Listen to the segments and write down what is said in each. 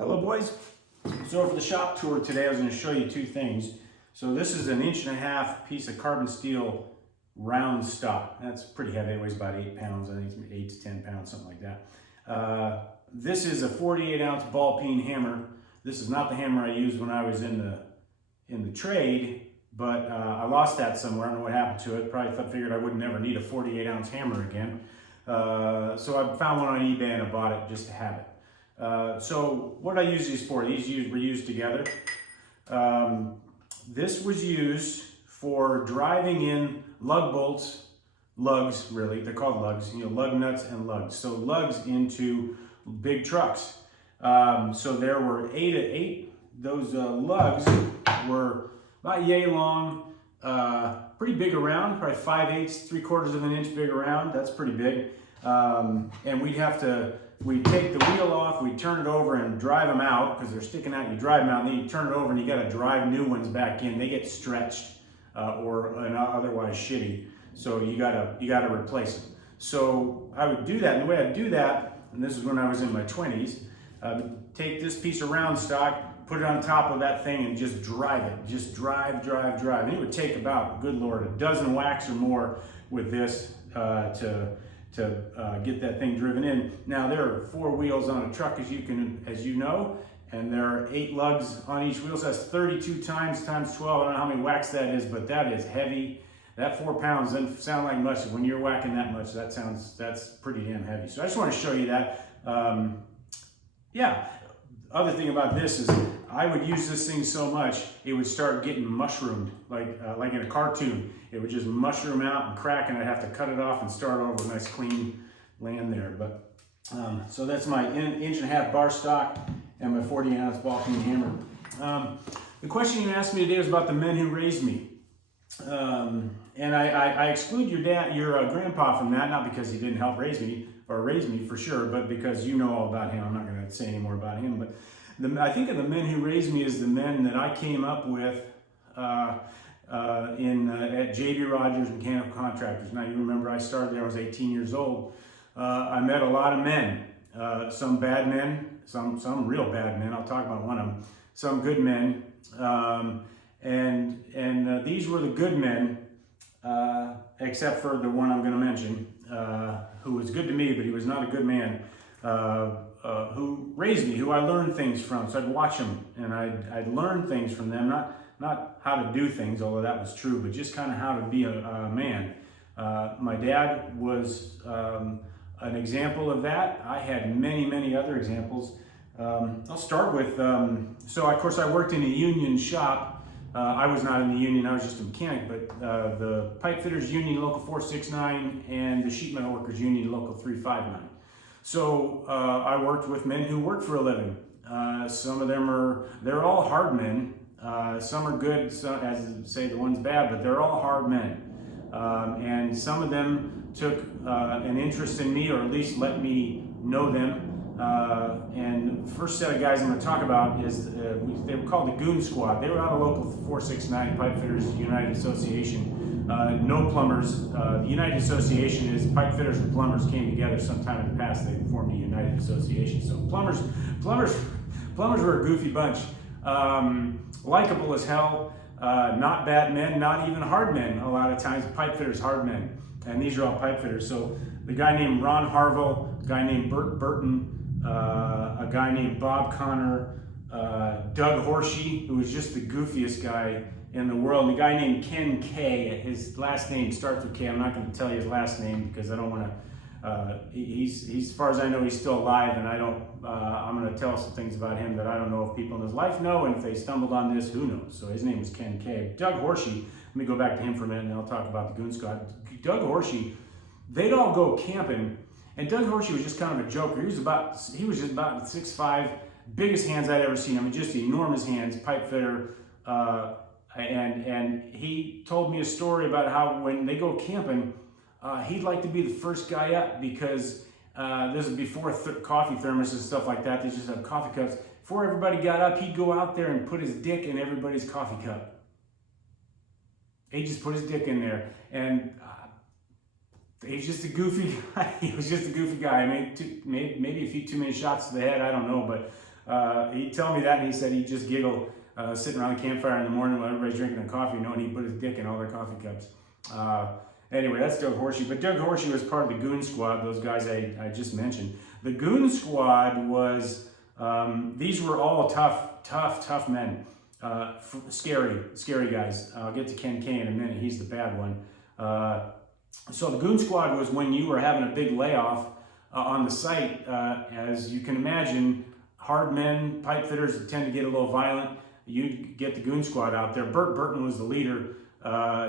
Hello boys. So for the shop tour today, I was going to show you two things. So this is an 1.5 inch piece of carbon steel round stock. That's pretty heavy. It weighs about 8 pounds. I think it's 8 to 10 pounds, something like that. This is a 48-ounce ball peen hammer. This is not the hammer I used when I was in the trade, but I lost that somewhere. I don't know what happened to it. Probably figured I would never need a 48-ounce hammer again. So I found one on eBay and I bought it just to have it. So what did I use these for? These were used together. This was used for driving in lug bolts, lugs really, they're called lugs, lug nuts and lugs. So lugs into big trucks. So there were eight, those lugs were about yay long, pretty big around, probably 5/8, 3/4 of an inch big around. That's pretty big. And we'd take the wheel off, we'd turn it over and drive them out because they're sticking out. You drive them out and then you turn it over and you got to drive new ones back in. They get stretched or otherwise shitty. So you gotta replace them. So I would do that, and the way I'd do that, and this is when I was in my 20s, take this piece of round stock, put it on top of that thing and just drive it. Just drive. And it would take about, good Lord, a dozen whacks or more with this to get that thing driven in. Now there are 4 wheels on a truck, as you know, and there are 8 lugs on each wheel. So that's 32 times 12. I don't know how many whacks that is, but that is heavy. That 4 pounds doesn't sound like much. When you're whacking that much, that's pretty damn heavy. So I just want to show you that. Yeah. Other thing about this is I would use this thing so much it would start getting mushroomed, like in a cartoon. It would just mushroom out and crack, and I'd have to cut it off and start over with nice clean land there. But so that's my 1.5 inch bar stock and my 40-ounce ball peen hammer. The question you asked me today was about the men who raised me. And I exclude your grandpa from that, not because he didn't help raise me, or raise me for sure, but because you know all about him. I'm not going to say any more about him, but I think of the men who raised me as the men that I came up with at J.B. Rogers Mechanical Contractors. Now you remember I started there, I was 18 years old. I met a lot of men, some bad men, some real bad men. I'll talk about one of them. Some good men, and these were the good men, except for the one I'm going to mention, who was good to me, but he was not a good man. Who raised me, who I learned things from. So I'd watch them and I'd learn things from them, not how to do things, although that was true, but just kind of how to be a man. My dad was an example of that. I had many other examples. I'll start with, so of course I worked in a union shop. I was not in the union, I was just a mechanic, but the Pipe Fitters Union Local 469 and the Sheet Metal Workers Union Local 359. So I worked with men who work for a living. Some of them they're all hard men. Some are good, some, as say the one's bad, but they're all hard men. And some of them took an interest in me, or at least let me know them. And the first set of guys I'm going to talk about is, they were called the Goon Squad. They were out of Local 469, Pipe Fitters United Association. No plumbers. The United Association is Pipe Fitters and plumbers came together sometime in the past. They formed a United Association. So plumbers were a goofy bunch. Likable as hell. Not bad men, not even hard men. A lot of times, Pipe Fitters, hard men. And these are all pipe fitters. So the guy named Ron Harville, a guy named Bert Burton, a guy named Bob Connor, Doug Horshey, who was just the goofiest guy in the world, and a guy named Ken K. His last name starts with K. I'm not going to tell you his last name because I don't want to. He's as far as I know, he's still alive, and I'm going to tell some things about him that I don't know if people in his life know, and if they stumbled on this, who knows? So his name was Ken K. Doug Horshey. Let me go back to him for a minute, and then I'll talk about the Goon Squad. Doug Horshey, they'd all go camping, and Doug Horshey was just kind of a joker. He was just about 6'5", biggest hands I'd ever seen. I mean, just enormous hands, pipe fitter. And he told me a story about how when they go camping, he'd like to be the first guy up because this is before coffee thermos and stuff like that. They just have coffee cups. Before everybody got up, he'd go out there and put his dick in everybody's coffee cup. He just put his dick in there, and he's just a goofy guy. He was just a goofy guy. I mean, maybe a few too many shots to the head. I don't know, but he'd tell me that, and he said he'd just giggle sitting around the campfire in the morning while everybody's drinking their coffee, knowing he'd put his dick in all their coffee cups. Anyway, that's Doug Horsey. But Doug Horsey was part of the Goon Squad, those guys I just mentioned. The Goon Squad was, these were all tough men. Scary guys. I'll get to Ken K in a minute. He's the bad one. So the Goon Squad was when you were having a big layoff on the site. As you can imagine, hard men, pipe fitters tend to get a little violent. You'd get the Goon Squad out there. Burt Burton was the leader.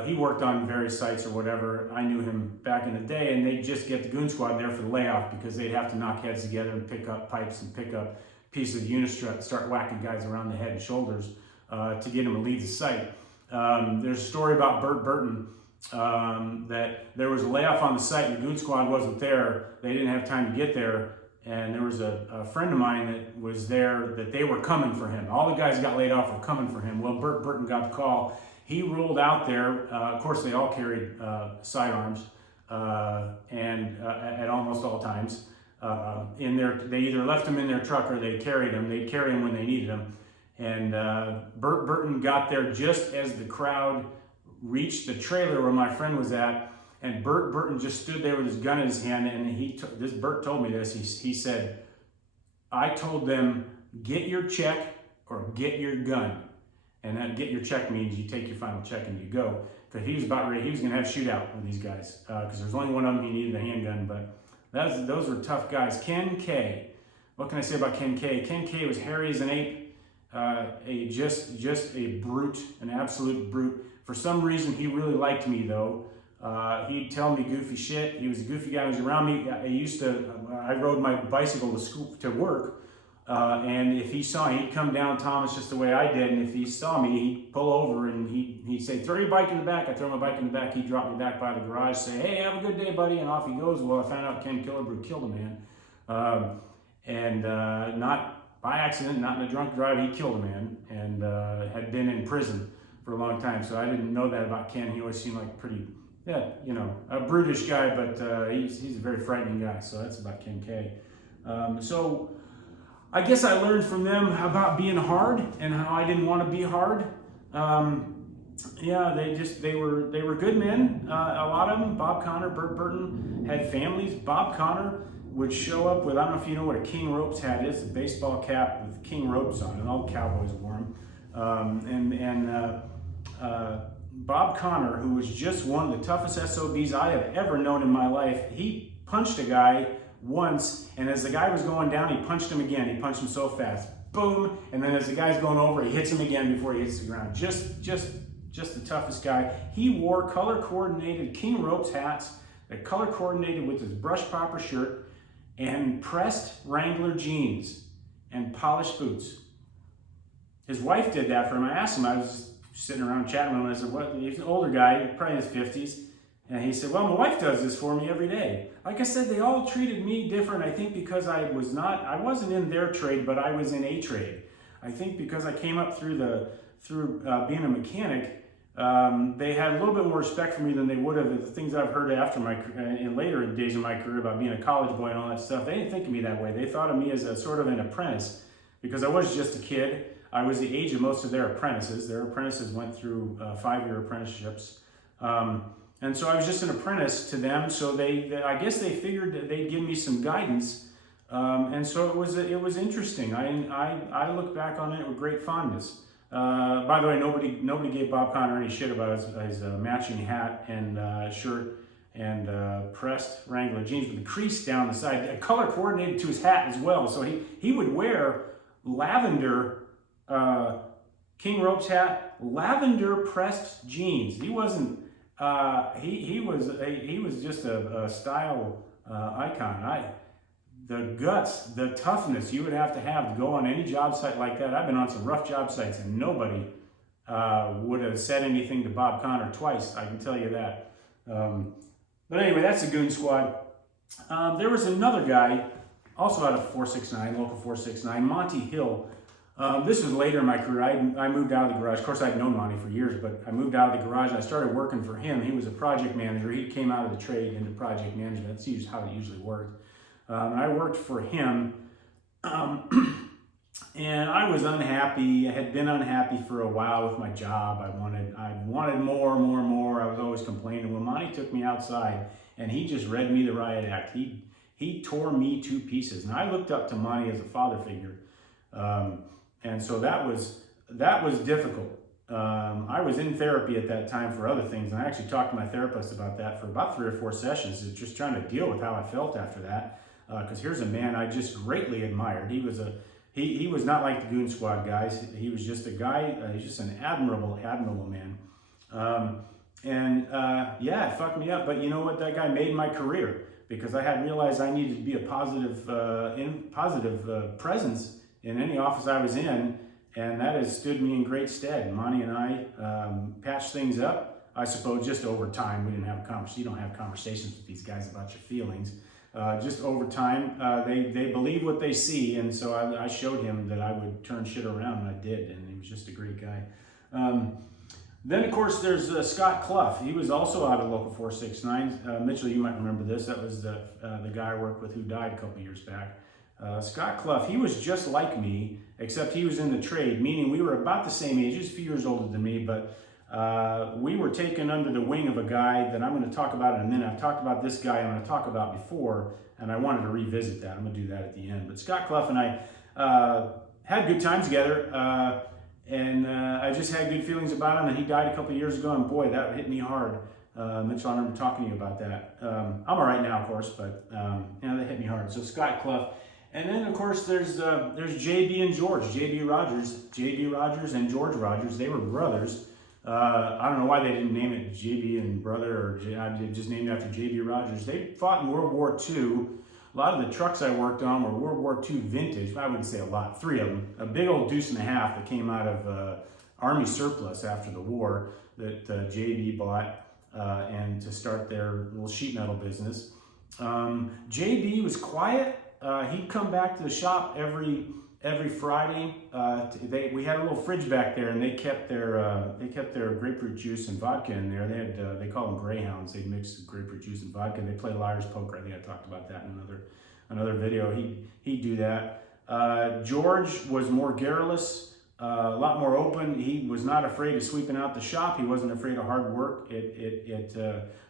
He worked on various sites or whatever. I knew him back in the day, and they'd just get the Goon Squad there for the layoff because they'd have to knock heads together and pick up pipes and pick up pieces of unistrut, start whacking guys around the head and shoulders to get them to leave the site. There's a story about Burt Burton that there was a layoff on the site and the Goon Squad wasn't there. They didn't have time to get there, and there was a friend of mine that was there that they were coming for him. All the guys got laid off were coming for him. Well, Burt Burton got the call. He rolled out there. Of course, they all carried sidearms and at almost all times. They either left them in their truck or they carried them. They'd carry them when they needed them. And Burt Burton got there just as the crowd reached the trailer where my friend was at. And Burt Burton just stood there with his gun in his hand. And Burt told me this. He said, "I told them, get your check or get your gun." And that get your check means you take your final check and you go. Because he was about ready. He was going to have a shootout with these guys. Because there's only one of them. He needed a handgun. But those were tough guys. Ken K. What can I say about Ken K? Ken K was hairy as an ape. Just a brute, an absolute brute. For some reason, he really liked me though. He'd tell me goofy shit. He was a goofy guy. He was around me. I rode my bicycle to school, to work. And if he saw me, he'd come down Thomas just the way I did. And if he saw me, he'd pull over and he'd say, "Throw your bike in the back." I'd throw my bike in the back. He'd drop me back by the garage, say, "Hey, have a good day, buddy." And off he goes. Well, I found out Ken Killebrew killed a man. Not by accident, not in a drunk drive. He killed a man and had been in prison for a long time. So I didn't know that about Ken. He always seemed like a brutish guy, but he's a very frightening guy. So that's about Ken K. So I guess I learned from them about being hard and how I didn't want to be hard. They were good men. A lot of them. Bob Connor, Burt Burton had families. Bob Connor would show up with, I don't know if you know what a King Ropes hat is, a baseball cap with King Ropes on it. All the Cowboys wore them. Bob Connor, who was just one of the toughest SOBs I have ever known in my life, he punched a guy once, and as the guy was going down, he punched him again. He punched him so fast, boom, and then as the guy's going over, he hits him again before he hits the ground. Just the toughest guy. He wore color-coordinated King Ropes hats that color-coordinated with his brush popper shirt and pressed Wrangler jeans and polished boots. His wife did that for him. I asked him, I was sitting around chatting with him, I said, "What?" He's an older guy, probably in his 50s. And he said, "Well, my wife does this for me every day." Like I said, they all treated me different. I think because I wasn't in their trade, but I was in a trade. I think because I came up through being a mechanic, they had a little bit more respect for me than they would have. The things I've heard after in later days of my career about being a college boy and all that stuff, they didn't think of me that way. They thought of me as a sort of an apprentice because I was just a kid. I was the age of most of their apprentices. Their apprentices went through 5-year apprenticeships. And so I was just an apprentice to them, so I guess they figured that they'd give me some guidance, and so it was interesting. I look back on it with great fondness. By the way, nobody gave Bob Connor any shit about his matching hat and shirt and pressed Wrangler jeans with the crease down the side, color coordinated to his hat as well. So he would wear lavender King Ropes hat, lavender pressed jeans. He wasn't. He was just a style icon. The guts, the toughness you would have to go on any job site like that. I've been on some rough job sites and nobody would have said anything to Bob Connor twice, I can tell you that. But anyway, that's the Goon Squad. There was another guy, also out of 469, local 469, Monty Hill. This was later in my career. I moved out of the garage. Of course, I'd known Monty for years, but I moved out of the garage and I started working for him. He was a project manager. He came out of the trade into project management. That's how it usually worked. I worked for him. And I was unhappy. I had been unhappy for a while with my job. I wanted more. I was always complaining. Well, Monty took me outside and he just read me the riot act. He tore me to pieces. And I looked up to Monty as a father figure. And so that was difficult. I was in therapy at that time for other things. And I actually talked to my therapist about that for about 3 or 4 sessions, just trying to deal with how I felt after that. Because here's a man I just greatly admired. He was not like the Goon Squad guys. He was just a guy, he's just an admirable man. Yeah, it fucked me up. But you know what? That guy made my career because I had realized I needed to be a positive presence in any office I was in. And that has stood me in great stead. Monty and I patched things up, I suppose, just over time. We didn't have a conversation. You don't have conversations with these guys about your feelings. Just over time, they believe what they see, and so I showed him that I would turn shit around, and I did, and he was just a great guy. Then, of course, there's Scott Clough. He was also out of Local 469. Mitchell, you might remember this. That was the guy I worked with who died a couple years back. Scott Clough, he was just like me, except he was in the trade, meaning we were about the same age. He was a few years older than me, but we were taken under the wing of a guy that I'm going to talk about in a minute. I've talked about this guy I'm going to talk about before, and I wanted to revisit that. I'm going to do that at the end. But Scott Clough and I had good times together, and I just had good feelings about him, and he died a couple years ago, and boy, that hit me hard. Mitchell, I remember talking to you about that. I'm all right now, of course, but that hit me hard. So Scott Clough. And then, of course, there's JB and George, JB Rogers and George Rogers. They were brothers. I don't know why they didn't name it JB and brother, or just named after JB Rogers. They fought in World War II. A lot of the trucks I worked on were World War II vintage. I wouldn't say a lot, 3 of them. A big old deuce and a half that came out of Army surplus after the war that JB bought and to start their little sheet metal business. JB was quiet. He'd come back to the shop every Friday. We had a little fridge back there, and they kept their grapefruit juice and vodka in there. They call them greyhounds. They mix grapefruit juice and vodka. They play liar's poker. I think I talked about that in another video. He'd do that. George was more garrulous, a lot more open. He was not afraid of sweeping out the shop. He wasn't afraid of hard work. It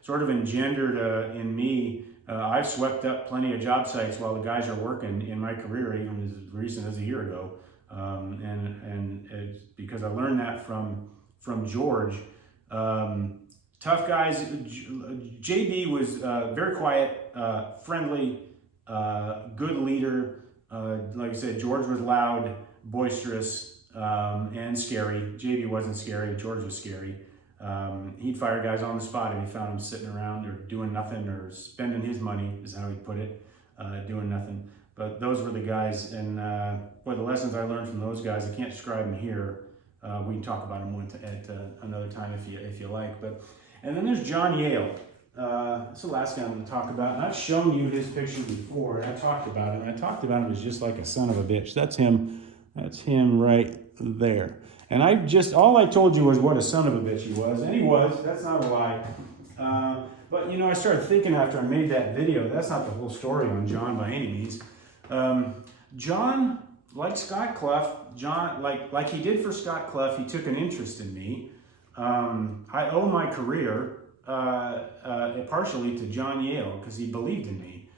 sort of engendered in me. I've swept up plenty of job sites while the guys are working in my career, even as recent as a year ago, and it's because I learned that from George. Tough guys. JB was very quiet, friendly, good leader. Like I said, George was loud, boisterous, and scary. JB wasn't scary. George was scary. He'd fire guys on the spot if he found them sitting around or doing nothing or spending his money, is how he put it, doing nothing. But those were the guys, and boy, the lessons I learned from those guys, I can't describe them here. We can talk about them at another time if you like. And then there's John Yale. That's the last guy I'm going to talk about. And I've shown you his picture before, and I talked about him. And I talked about him as just like a son of a bitch. That's him. That's him right there. And all I told you was what a son of a bitch he was. And he was. That's not a lie. But, I started thinking after I made that video, that's not the whole story on John by any means. John, like Scott Clough, like he did for Scott Clough, he took an interest in me. I owe my career partially to John Yale because he believed in me.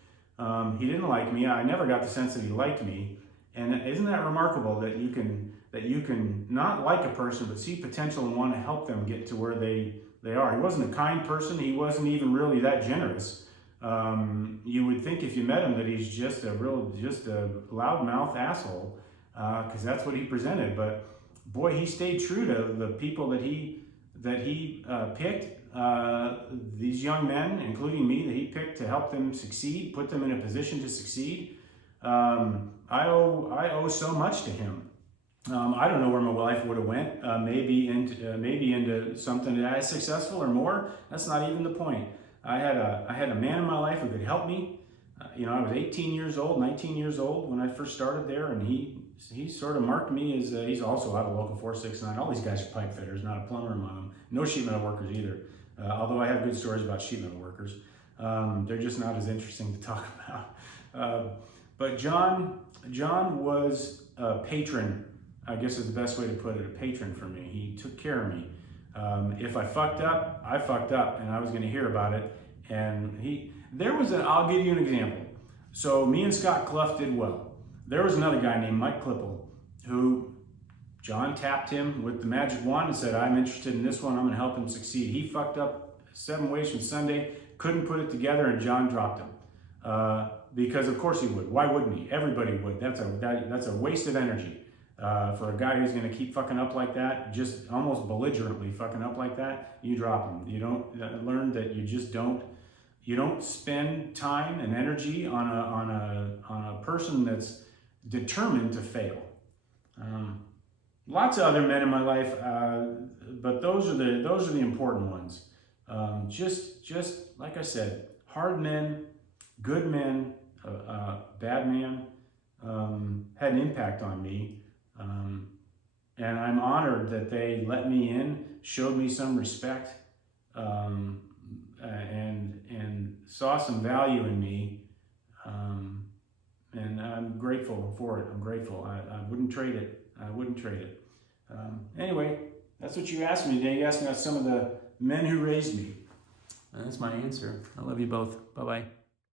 He didn't like me. I never got the sense that he liked me. And isn't that remarkable that you can not like a person but see potential and want to help them get to where they are. He wasn't a kind person. He wasn't even really that generous. You would think if you met him that he's just a loudmouth asshole because that's what he presented. But boy, he stayed true to the people that he picked. These young men, including me, that he picked to help them succeed, put them in a position to succeed. I owe so much to him. I don't know where my life would have went. Maybe into something as successful or more. That's not even the point. I had a man in my life who could help me. I was 18 years old, 19 years old when I first started there, and he sort of marked me as he's also out of Local 469. All these guys are pipe fitters, not a plumber among them. No sheet metal workers either. Although I have good stories about sheet metal workers, they're just not as interesting to talk about. But John was a patron, I guess is the best way to put it, a patron for me. He took care of me. If I fucked up, I fucked up, and I was going to hear about it. And I'll give you an example. So me and Scott Clough did well. There was another guy named Mike Klippel who John tapped him with the magic wand and said, I'm interested in this one, I'm going to help him succeed. He fucked up 7 ways from Sunday, couldn't put it together, and John dropped him. Because of course he would. Why wouldn't he? Everybody would. That's a waste of energy. For a guy who's going to keep fucking up like that, just almost belligerently fucking up like that, you drop him. You don't learn that you don't spend time and energy on a person that's determined to fail. Lots of other men in my life, but those are the important ones. Just like I said, hard men, good men, bad man, had an impact on me. And I'm honored that they let me in, showed me some respect, and saw some value in me. And I'm grateful for it. I'm grateful. I wouldn't trade it. Anyway, that's what you asked me today. You asked me about some of the men who raised me. And that's my answer. I love you both. Bye-bye.